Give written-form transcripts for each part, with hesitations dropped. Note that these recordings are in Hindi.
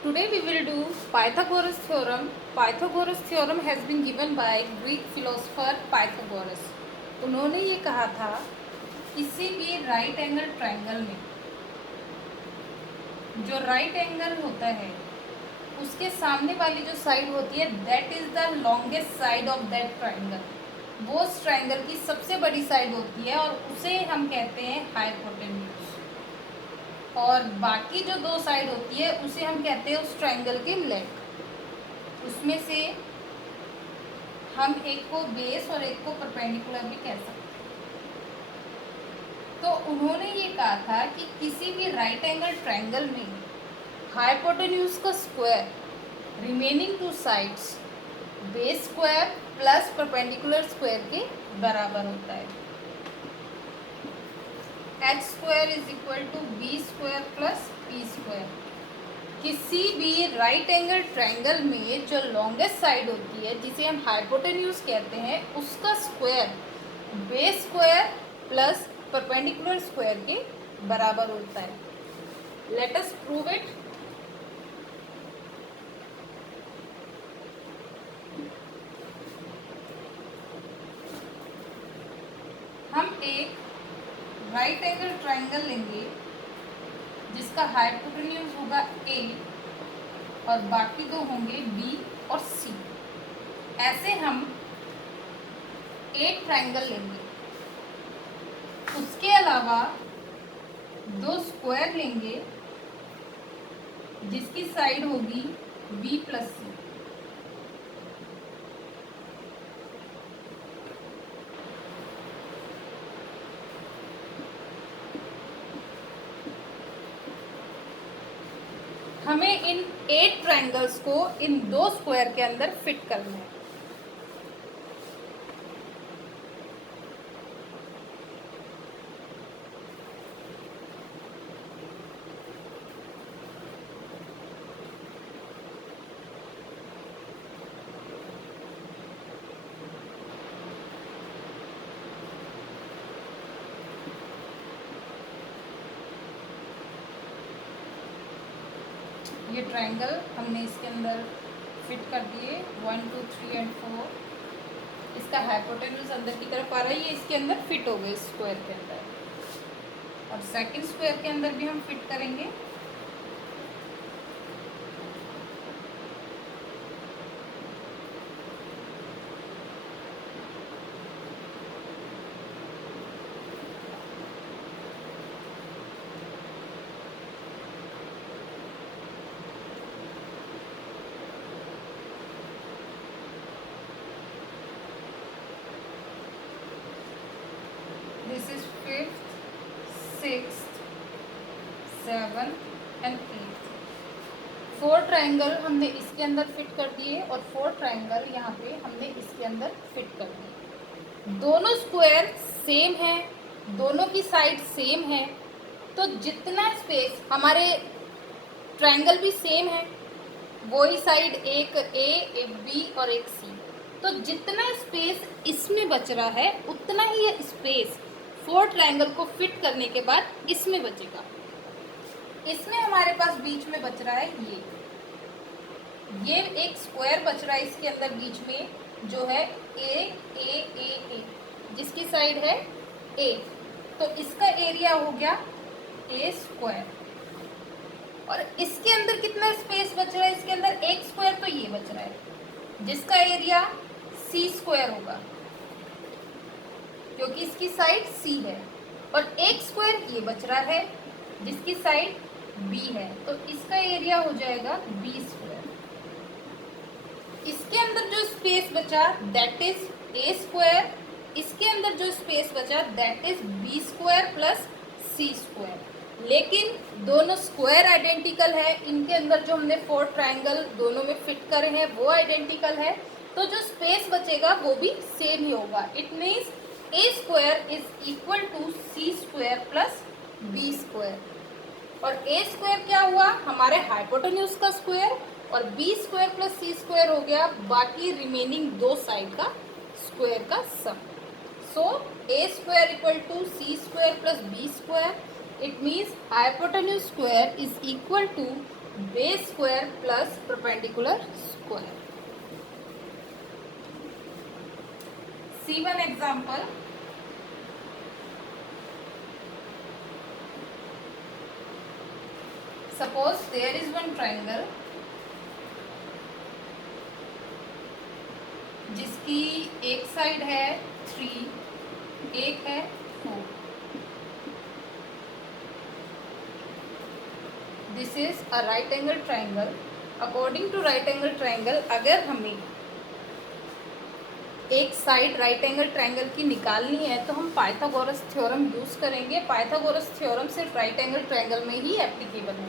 Today we will do Pythagoras theorem. Pythagoras theorem has been given by Greek philosopher Pythagoras. उन्होंने ये कहा था किसी भी राइट एंगल ट्रायंगल में जो राइट एंगल होता है उसके सामने वाली जो साइड होती है that is the longest side of that triangle. वो उस ट्रायंगल की सबसे बड़ी साइड होती है और उसे हम कहते हैं हाइपोटेन्यूज। और बाकी जो दो साइड होती है उसे हम कहते हैं उस ट्रायंगल के लेग। उसमें से हम एक को बेस और एक को परपेंडिकुलर भी कह सकते हैं। तो उन्होंने ये कहा था कि किसी भी राइट एंगल ट्रायंगल में हाइपोटेन्यूज का square remaining two sides base square plus perpendicular square के बराबर होता है। H square is equal to B square plus P square. किसी भी राइट एंगल ट्रायंगल में जो लॉन्गेस्ट साइड होती है जिसे हम हाइपोटेन्यूज कहते हैं उसका square base square plus perpendicular square के बराबर होता है। Let us prove it. हम एक राइट एंगल ट्रायंगल लेंगे जिसका हाइपोटेन्यूज होगा ए और बाकी दो होंगे बी और सी। ऐसे हम एक ट्रायंगल लेंगे, उसके अलावा दो स्क्वायर लेंगे जिसकी साइड होगी बी प्लस सी। हमें इन 8 ट्रायंगल्स को इन दो स्क्वायर के अंदर फिट करना है। ये ट्रायंगल हमने इसके अंदर फिट कर दिए 1 2 3 एंड 4। इसका हाइपोटेन्यूज अंदर की तरफ आ रहा है, ये इसके अंदर फिट हो गए स्क्वायर के अंदर। और सेकंड स्क्वायर के अंदर भी हम फिट करेंगे। This is 5th 6th 7th and 8th। 4 triangle हमने इसके अंदर फिट कर दिए और 4 ट्रायंगल यहाँ पे हमने इसके अंदर फिट कर दिए। दोनों स्क्वायर सेम है, दोनों की साइड सेम है, तो जितना स्पेस हमारे ट्रायंगल भी सेम है, वही साइड एक ए एक बी और एक सी, तो जितना स्पेस इसमें बच रहा है उतना ही ये स्पेस 4 ट्रायंगल को फिट करने के बाद इसमें बचेगा। इसमें हमारे पास बीच में बच रहा है ये एक स्क्वायर बच रहा है इसके अंदर बीच में जो है ए जिसकी साइड है ए, तो इसका एरिया हो गया ए स्क्वायर। और इसके अंदर कितना स्पेस बच रहा है, इसके अंदर एक स्क्वायर तो ये बच रहा है जिसका एरिया सी स्क्वायर होगा क्योंकि इसकी साइड सी है, और एक स्क्वायर ये बच रहा है जिसकी साइड बी है, तो इसका एरिया हो जाएगा बी स्क्वायर। इसके अंदर जो स्पेस बचा दैट इज ए स्क्वायर, इसके अंदर जो स्पेस बचा that is B square plus C square. लेकिन दोनों स्क्वायर आइडेंटिकल है, इनके अंदर जो हमने 4 ट्रायंगल दोनों में फिट करे हैं वो आइडेंटिकल है, तो जो स्पेस बचेगा वो भी सेम ही होगा। It means A square is equal to C square plus B square. और ए स्क्वायर क्या हुआ, हमारे हाइपोटेन्यूज का स्क्वायर, और B square plus C square हो गया बाकी रिमेनिंग दो साइड का स्क्वायर का sum. So A square equal to C square plus B square. It means hypotenuse square is equal to base square plus perpendicular square. See one example. Suppose there is one triangle जिसकी एक साइड है 3, एक है 4. This is a right angle triangle. According to right angle triangle, अगर हमें एक साइड राइट एंगल ट्राइंगल की निकालनी है तो हम पाइथागोरस थ्योरम यूज़ करेंगे. पाइथागोरस थ्योरम सिर्फ राइट एंगल ट्राइंगल में ही एप्लीकेबल है.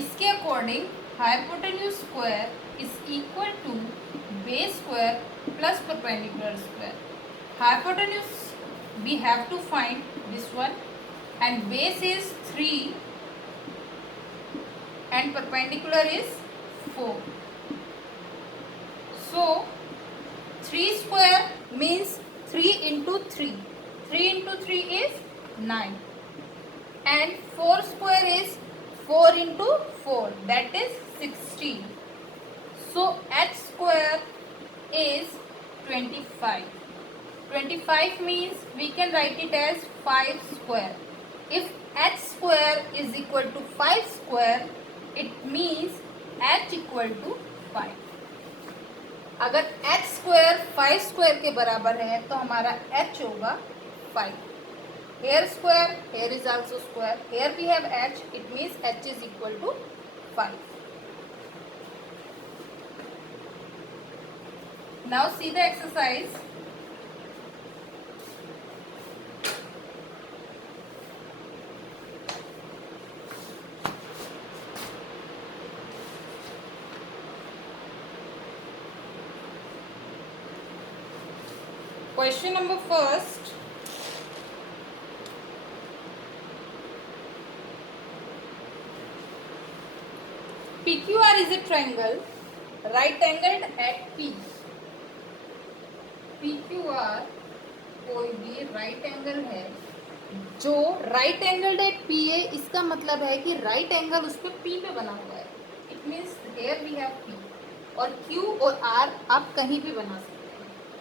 इसके according hypotenuse square is equal to base square plus perpendicular square. Hypotenuse we have to find this one and base is 3 and perpendicular is 4. So 3 square means 3 into 3. 3 into 3 is 9. And 4 square is 4 into 4. That is 16. So h square is 25. 25 means we can write it as 5 square. If h square is equal to 5 square, it means h equal to 5. अगर h स्क्वायर 5 स्क्वायर के बराबर है तो हमारा h होगा 5. Here square, here is also square. Here we have h, it means h is equal to 5. Now see the exercise. Question number first. PQR is a triangle right angled at P. PQR कोई भी राइट एंगल है जो राइट एंगल्ड एट P है. इसका मतलब है कि राइट एंगल उस पर P पे बना हुआ है. It means here we have P और Q और R आप कहीं भी बना सकते हैं.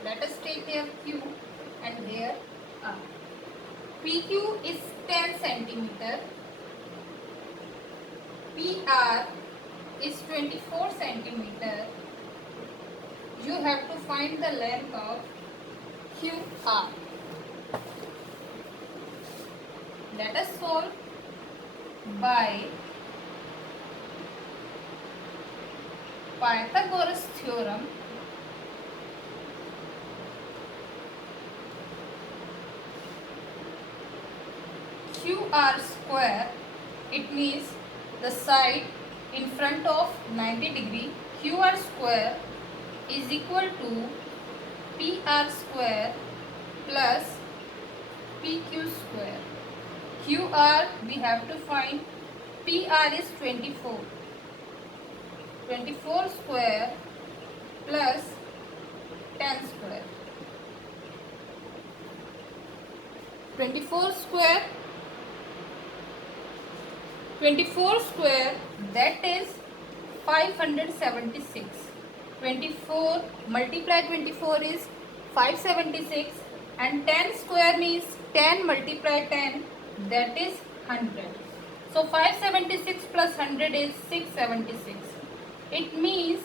Let us take here Q and here R. PQ is 10 centimeter. PR is 24 centimeter. You have to find the length of QR. Let us solve by Pythagoras theorem. QR square, it means the side in front of 90 degree. QR square is equal to PR square plus PQ square. QR we have to find. PR is 24. 24 square plus 10 square. 24 square that is 576. 24 multiply 24 is 576 and 10 square means 10 multiply 10, that is 100. So 576 plus 100 is 676. It means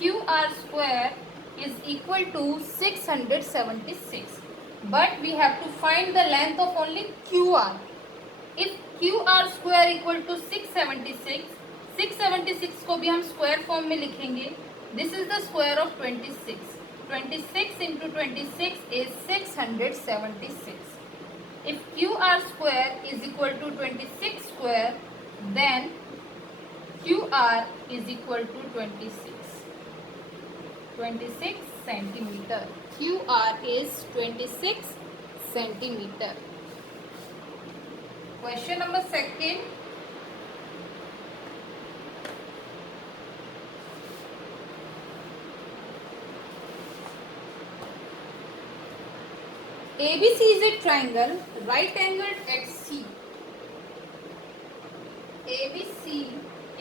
QR square is equal to 676. But we have to find the length of only QR. If QR square equal to 676, 676 को भी हम स्क्वायर फॉर्म में लिखेंगे. This is the square of 26. 26 into 26 is 676. If QR square is equal to 26 square, then QR is equal to 26 centimeter. QR is 26 centimeter. Question number second. ABC is a triangle right angled at C. ABC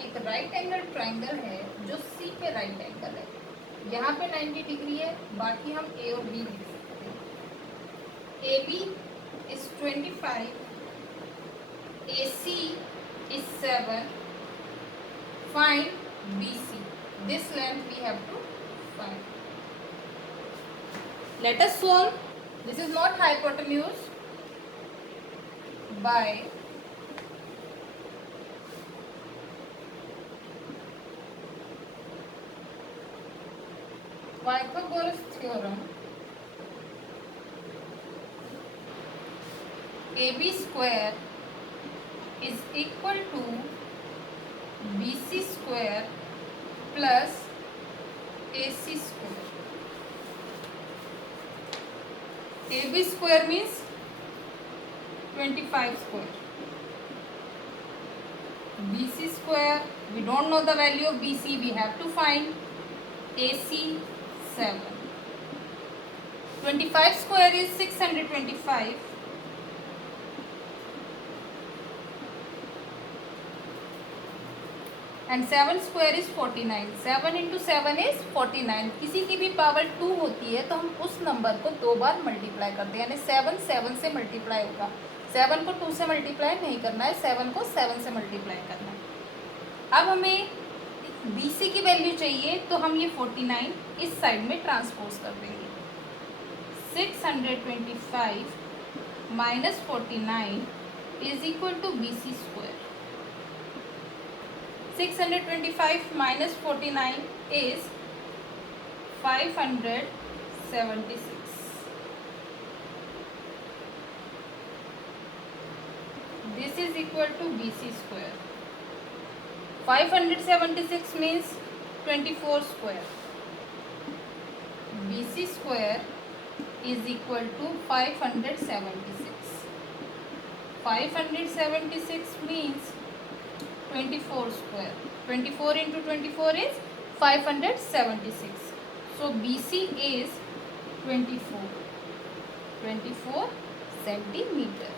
एक एक राइट एंगल ट्राइंगल है जो सी पे राइट एंगल है, यहाँ पे 90 डिग्री है, बाकी हम ए और बी लिख सकते हैं। A B is 25, A C is 7, find B C. This length we have to find. Let us solve. This is not hypotenuse. By Pythagoras theorem, AB square is equal to BC square plus AC square. AB square means 25 square. BC square, we don't know the value of BC, we have to find. AC 7. 25 square is 625. And 7 square is 49. 7 into 7 is 49. किसी की भी पावर 2 होती है तो हम उस नंबर को 2 बार मल्टीप्लाई करते हैं, यानी 7 7 से मल्टीप्लाई होगा। 7 को 2 से मल्टीप्लाई नहीं करना है, 7 को 7 से मल्टीप्लाई करना है। अब हमें BC की वैल्यू चाहिए तो हम ये 49 इस साइड में ट्रांसपोज कर देंगे। 625 minus 49 is equal to BC square. 625 minus 49 is 576. This is equal to BC square. 576 means 24 square. BC square is equal to 576. 576 means 24 square. 24 into 24 is 576. So BC is 24 centimeter.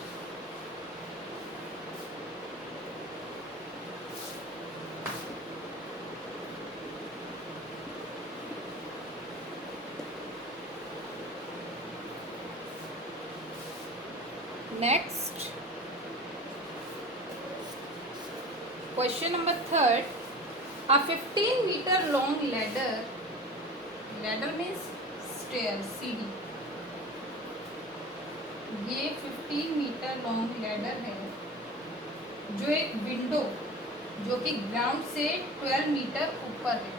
Next, question number 3rd. A 15-meter long ladder means stair, सीढ़ी। ये 15 मीटर लॉन्ग लैडर है जो एक विंडो जो कि ग्राउंड से 12 मीटर ऊपर है।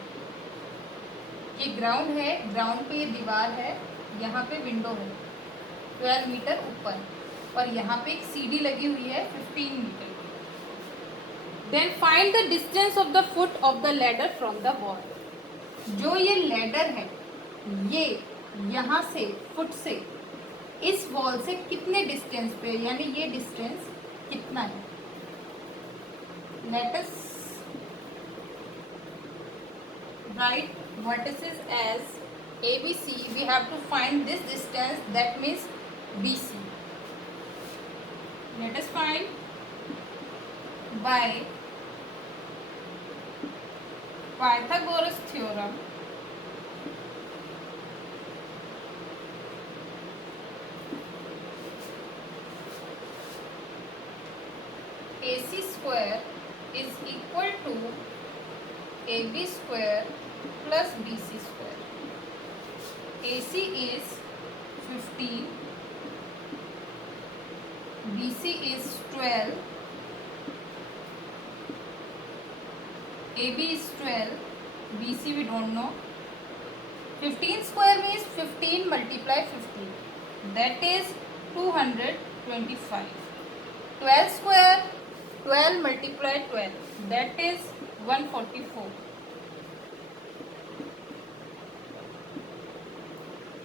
ये ग्राउंड है, ग्राउंड पे ये दीवार है, यहाँ पे विंडो है 12 मीटर ऊपर, और यहाँ पे एक सीढ़ी लगी हुई है 15 metre. Then find the distance of the foot of the ladder from the wall. जो ये लैडर है ये यहाँ से फुट से इस वॉल से कितने डिस्टेंस पे, यानी ये डिस्टेंस कितना है। Let us write vertices as ABC. We have to find this distance, that means BC. Let us find by Pythagoras theorem. AC square is equal to AB square plus BC square. AC is 15, BC is 12, AB is 12, BC we don't know. 15 square means 15 multiply 15, that is 225. 12 square, 12 multiply 12, that is 144.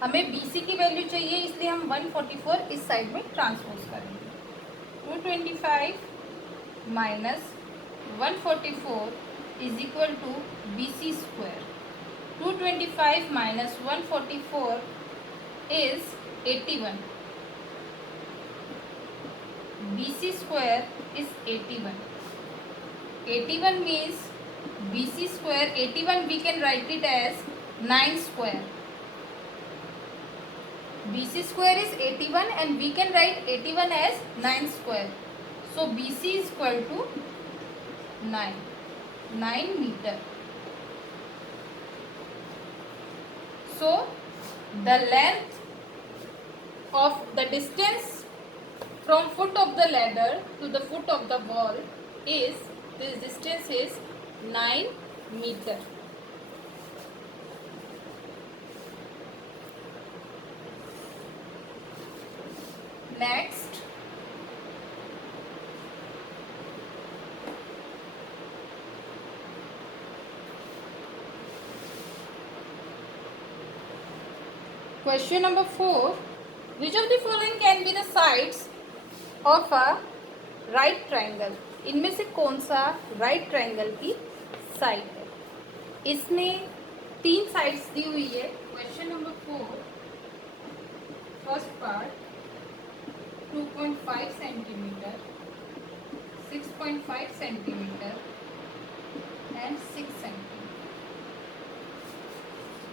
हमें BC की वैल्यू चाहिए, इसलिए हम 144 इस साइड में ट्रांसपोज करेंगे। 225 minus 144 is equal to BC square. 225 minus 144 is 81. BC square is 81. 81 means square 81 we can write it as 9 square. BC square is 81 and we can write 81 as 9 square. So BC is equal to 9 meter. So the length of the distance from foot of the ladder to the foot of the wall is, this distance is 9 meter. Next, question number 4. Which of the following can be the sides of a right triangle? इनमें से कौन सा right triangle की side है? इसमें 3 sides दी हुई है. Question number 4, first part 2.5 centimeter, 6.5 centimeter and 6 centimeter.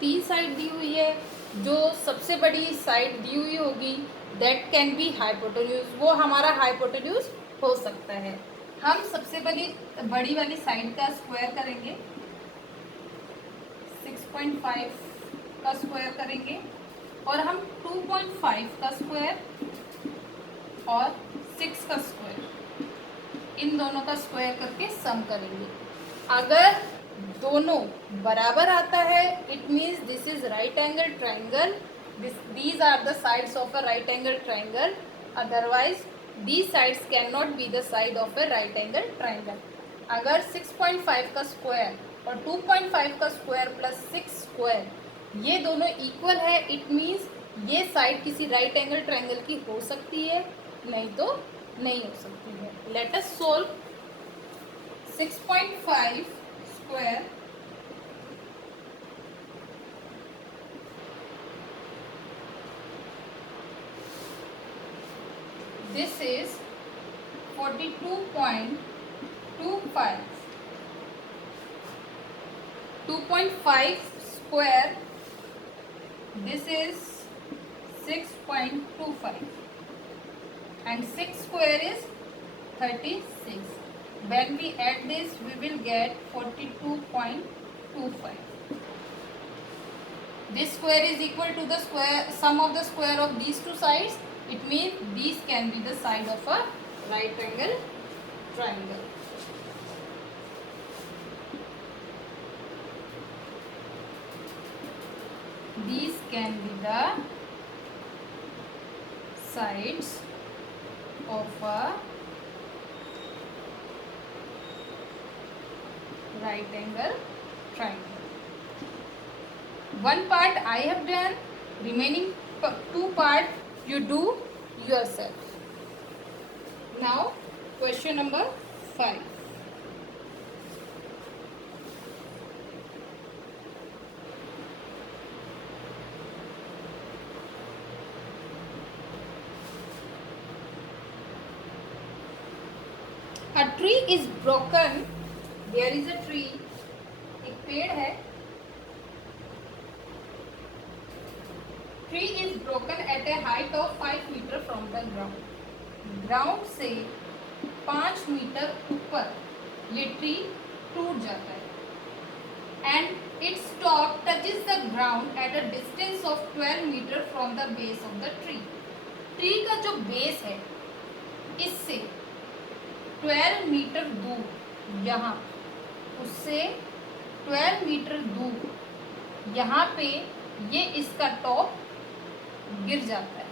3 side दी हुई है. जो सबसे बड़ी साइड दी हुई होगी दैट कैन बी हाइपोटेन्यूज, वो हमारा हाइपोटेन्यूज हो सकता है. हम सबसे बड़ी वाली साइड का स्क्वायर करेंगे, 6.5 का स्क्वायर करेंगे और हम 2.5 का स्क्वायर और 6 का स्क्वायर, इन दोनों का स्क्वायर करके सम करेंगे. अगर दोनों बराबर आता है it means this is right angle triangle, these are the sides of a right angle triangle. Otherwise these sides cannot be the side of a right angle triangle. अगर 6.5 का स्क्वायर और 2.5 का स्क्वायर प्लस 6 स्क्वायर ये दोनों इक्वल है, इट मीन्स ये साइड किसी राइट एंगल ट्राइंगल की हो सकती है, नहीं तो नहीं हो सकती है. Let us solve 6.5 square this is 42.25. 2.5 square, this is 6.25 and 6 square is 36. When we add this we will get 42.25. This square is equal to the square sum of the square of these two sides. It means these can be the side of a right angle triangle. These can be the sides of a right angle triangle. One part I have done, remaining 2 part you do yourself. Now question number 5. A tree is broken. There is a tree. एक पेड़ है. Tree is broken at a height of 5 meter from the ground. Ground से 5 मीटर ऊपर ये ट्री टूट जाता है. And it's top touches the ground at a distance of 12 metre from the base of the tree. Tree का जो बेस है इससे 12 मीटर दूर, यहाँ उससे 12 मीटर दूर यहाँ पे ये इसका टॉप गिर जाता है.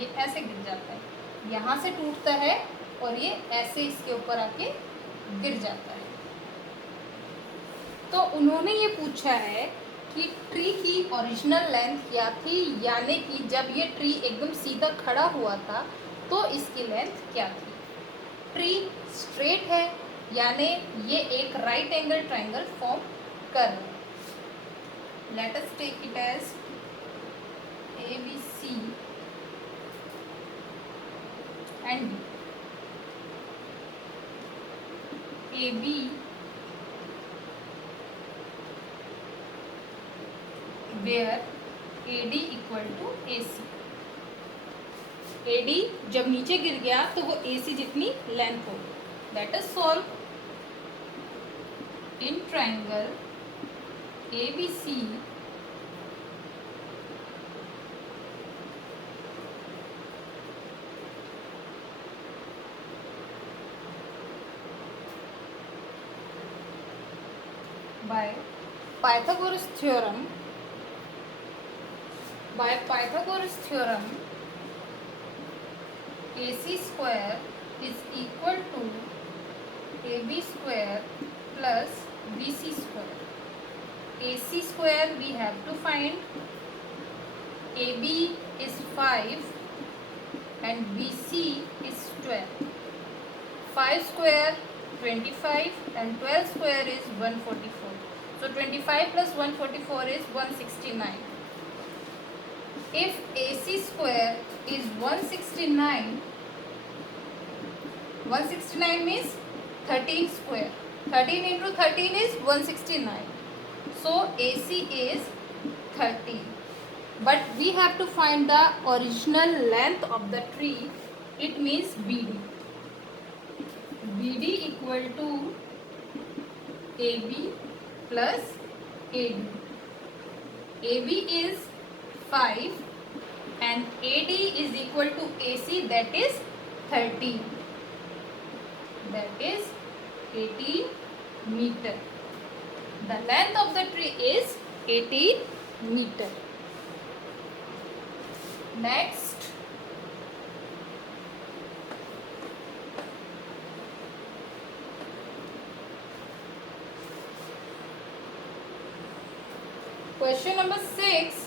ये ऐसे गिर जाता है, यहाँ से टूटता है और ये ऐसे इसके ऊपर आके गिर जाता है. तो उन्होंने ये पूछा है कि ट्री की ओरिजिनल लेंथ क्या थी, यानी कि जब ये ट्री एकदम सीधा खड़ा हुआ था तो इसकी लेंथ क्या थी. ट्री स्ट्रेट है यानी ये एक राइट एंगल ट्राइंगल फॉर्म कर रहा है. Let us take it as ABC and B. AB where AD equal to AC। AD जब नीचे गिर गया तो वो AC जितनी लेंथ हो। Let us solve in triangle ABC by Pythagoras theorem. By Pythagoras theorem, AC square is equal to AB square plus BC square. AC square we have to find. AB is 5 and BC is 12. 5 square 25 and 12 square is 144. So 25 plus 144 is 169. If AC square is 169, 169 means 13 square. 13 into 13 is 169. So AC is 13. But we have to find the original length of the tree. It means BD. BD equal to AB plus AD. AB is 5 and AD is equal to AC, that is 13. That is 18 meter. The length of the tree is 18 meter. Next, question number 6.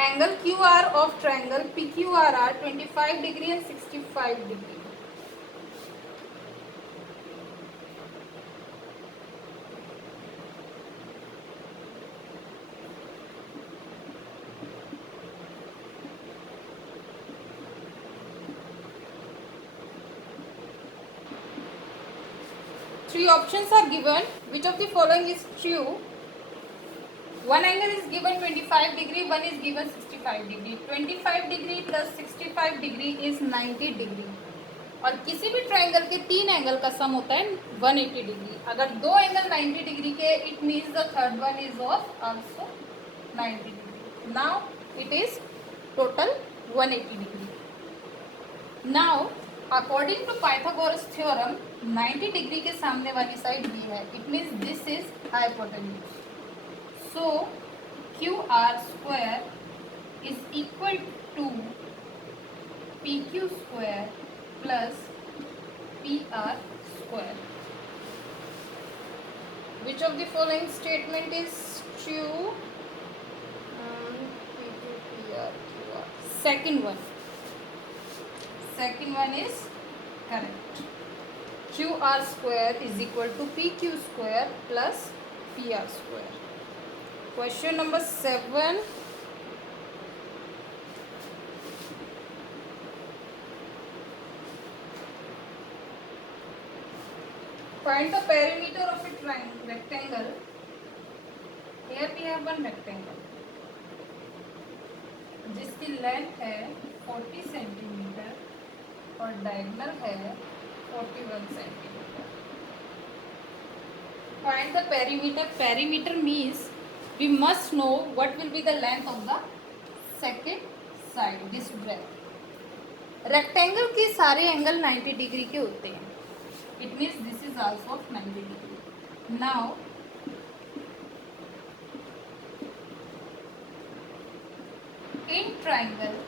Angle QR of triangle PQR are 25 degree and 65 degree. Three options are given. Which of the following is true? One angle is given 25 degree, one is given 65 degree. 25 degree plus 65 degree is 90 degree. और किसी भी ट्राइंगल के तीन एंगल का सम होता है 180 डिग्री. अगर दो एंगल 90 डिग्री के, it means the third one is of also 90 degree. Now it is total 180 degree. Now according to Pythagoras theorem 90 degree के सामने वाली साइड बी है. It means this is hypotenuse. So QR square is equal to PQ square plus PR square. Which of the following statement is true? PQ, PR, QR. Second one. Second one is correct. QR square is equal to PQ square plus PR square. Question number 7. Find the perimeter of a triangle, rectangle. Here we have one rectangle जिसकी लेंथ है 40 सेंटीमीटर और डायगोनल है 41 centimetre. Find the perimeter. Perimeter means we must know what will be the length of the second side, this breadth. Rectangle के सारे एंगल 90 डिग्री के होते हैं. It means this is also of 90 degree. Now in triangle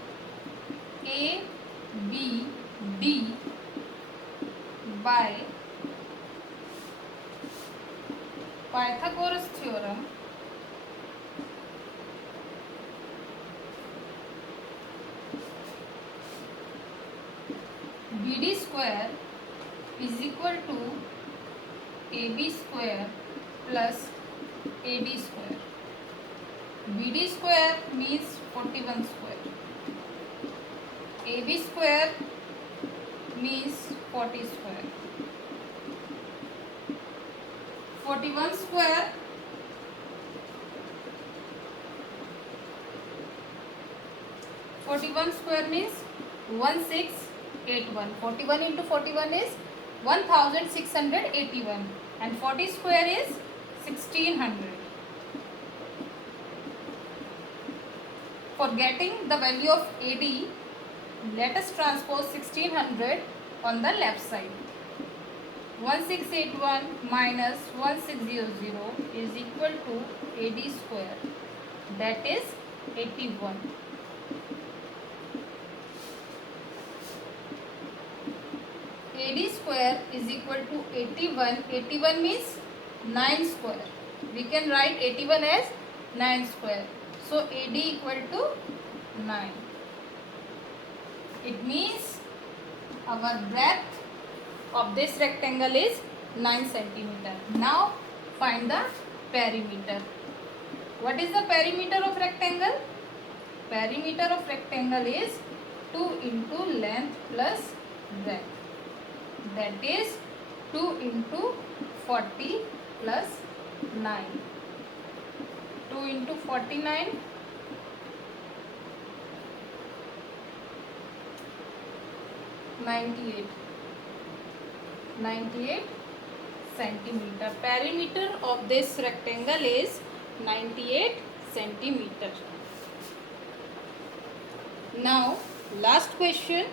ABD by Pythagoras theorem, BD square is equal to AB square plus AD square. BD square means 41 square. AB square means 40 square. 41 square 41 square means 1681. 41 into 41 is 1681 and 40 square is 1600. For getting the value of AD, let us transpose 1600 on the left side. 1681 minus 1600 is equal to AD square, that is 81. AD square is equal to 81. 81 means 9 square. We can write 81 as 9 square. So AD equal to 9. It means our breadth of this rectangle is 9 centimeter. Now find the perimeter. What is the perimeter of rectangle? Perimeter of rectangle is 2 into length plus breadth. That is 2 into 40 plus 9. 2 into 49. 98 centimeter. Perimeter of this rectangle is 98 centimeter. Now last question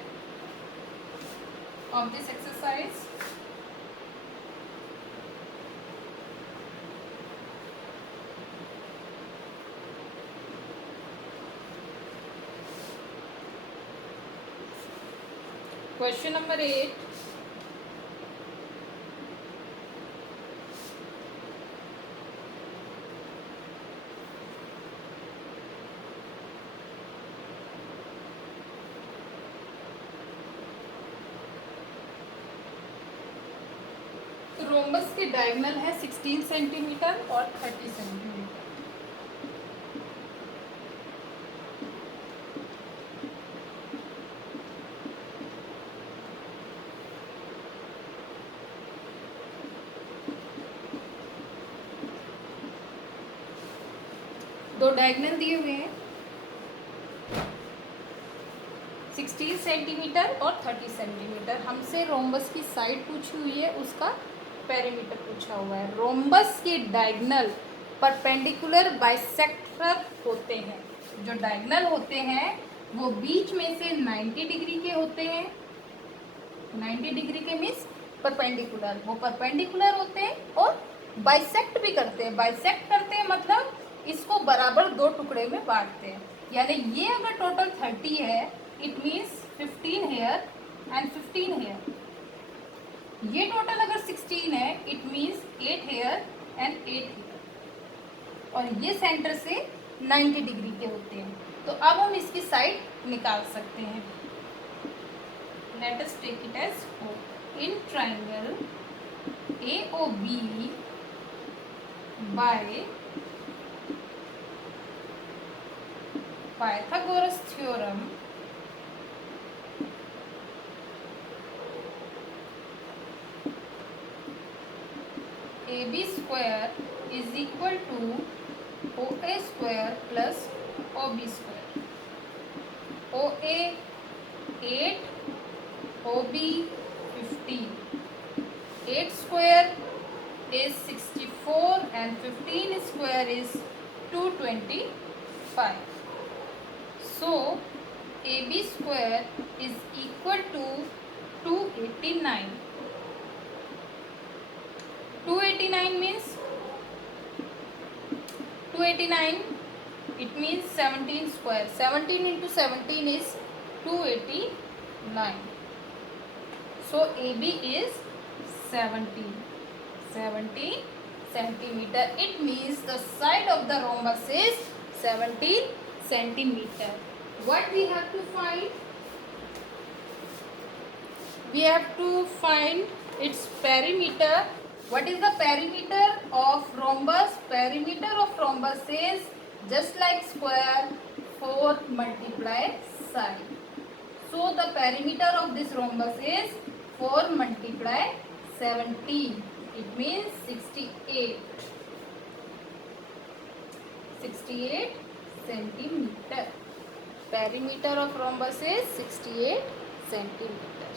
of this exercise. Question number 8. Rhombus के डायगोनल है 16 सेंटीमीटर और 30 सेंटीमीटर. दो डायगोनल दिए हुए हैं 16 सेंटीमीटर और 30 सेंटीमीटर. हमसे रोम्बस की साइड पूछी हुई है, उसका पेरीमीटर पूछा हुआ है. रोम्बस के डायगोनल परपेंडिकुलर बाइसेक्टर होते हैं. जो डायगोनल होते हैं वो बीच में से 90 डिग्री के होते हैं. 90 डिग्री के मीन्स परपेंडिकुलर, वो परपेंडिकुलर होते हैं और बाइसेक्ट भी करते हैं. बाइसेक्ट करते हैं मतलब इसको बराबर दो टुकड़े में बांटते हैं. यानी ये अगर टोटल 30 है, it means 15 here and 15 here. ये टोटल अगर 16 है, it means 8 here and 8 here. और ये सेंटर से 90 डिग्री के होते हैं. तो अब हम इसकी साइड निकाल सकते हैं. Let us take it as in triangle AOB by Pythagoras theorem AB square is equal to OA square plus OB square. OA 8, OB 15. 8 square is 64 and 15 square is 225. So AB square is equal to 289. 289 means 289, it means 17 square. 17 into 17 is 289. So AB is 17 centimeter. It means the side of the rhombus is 17 centimeter. What we have to find? We have to find its perimeter. What is the perimeter of rhombus? Perimeter of rhombus is just like square, 4 multiply side. So the perimeter of this rhombus is 4 multiply 17. It means 68 centimeter. Perimeter of rhombus is 68 centimetre.